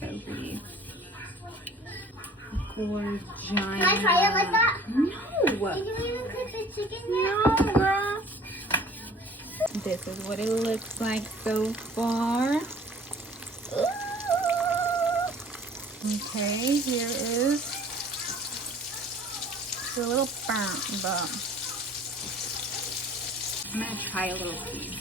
so pretty. Gorgeous. Can I try it like that? No. Did you even cook the chicken yet? No, girl. This is what it looks like so far. Ooh. Okay, here is the little burnt bun. I'm gonna try a little piece.